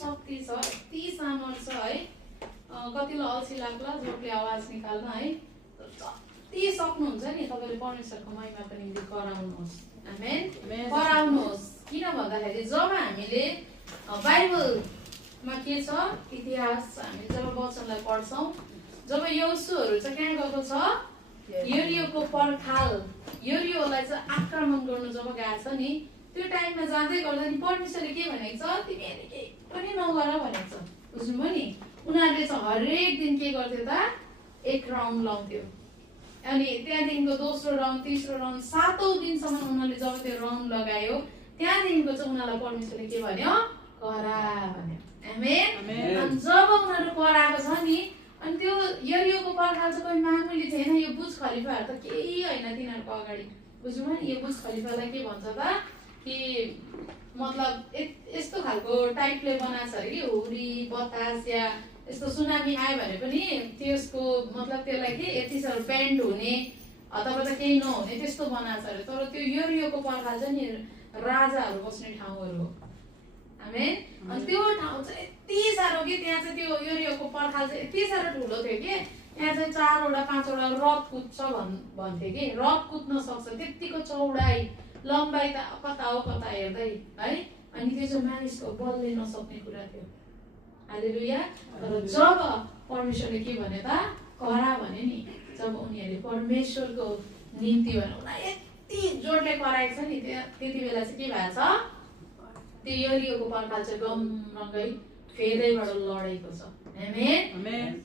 शक्ति छ, यति सामर्थ छ है। कतिलाई अल्छी लाग्ला जोडले आवाज निकाल्न है। जति सक्नुहुन्छ नि तपाईँले परमेश्वरको महिमाको निम्ति कराउनुहोस्। आमेन। कराउनुहोस्। किन भन्दाखेरि जब हामीले बाइबलमा के छ, इतिहास हामी जब वचनलाई पढ्छौँ, जब यहोशूहरू चाहिँ कहाँ गएको छ, यरियोको पर्खाल, यरियोलाई चाहिँ आक्रमण गर्नु जब गएको छ नि, त्यो टाइममा जाँदै गर्दा नि परमेश्वरले के भनेको छ, तिमीहरूले केही पनि नगर भनेको छ। बुझ्नुभयो नि। उनीहरूले चाहिँ हरेक दिन के गर्थ्यो त, एक राउन्ड लाउँथ्यो। अनि त्यहाँदेखिको दोस्रो राउन्ड, तेस्रो राउन्ड, 7औं दिनसम्म उनीहरूले जब त्यो राउन्ड लगायो, त्यहाँदेखिको चाहिँ उनीहरूलाई परमेश्वरले के भन्यो, करा भन्यो। आमेन। अनि जब उनीहरू कराएको छ नि, अनि त्यो यरियोको पर्खाल चाहिँ कोही मामुली थिएन। यो बुर्ज खलिफाहरू त केही होइन तिनीहरूको अगाडि। बुझ्नुभयो नि। यो बुर्ज खलिफालाई के भन्छ त, कि मतलब यस्तो खालको टाइपले बनाएको छ अरे कि, हुरी बतास या यस्तो सुनामी आयो भने पनि त्यसको मतलब त्यसलाई के यति साह्रो बेन्ड हुने अथवा त केही नहुने त्यस्तो बनाएको छ अरे। तर त्यो यरियोको पर्खाल चाहिँ नि राजाहरू बस्ने ठाउँहरू हो। आमेन। अनि त्यो ठाउँ चाहिँ यति साह्रो कि त्यहाँ चाहिँ त्यो यरियोको पर्खाल चाहिँ यति साह्रो ठुलो थियो कि त्यहाँ चाहिँ 4वटा 5वटा रथ कुद्छ भन्थे कि, रथ कुद्न सक्छ त्यतिको चौडाइ लम्बाइ त कता हो कता हेर्दै है। अनि त्यो चाहिँ मानिसको बलले नसक्ने कुरा थियो। हालेलुया। तर जब परमेश्वरले के भन्यो त, करा भन्यो नि, जब उनीहरूले परमेश्वरको निम्ति भन्यो, उनीहरू यति जोडले कराएको छ नि, त्यति बेला चाहिँ के भएको छ, त्यो यरियोको पर्खाल चाहिँ गमरङ्गै फेदैबाट लडेको छ। आमेन।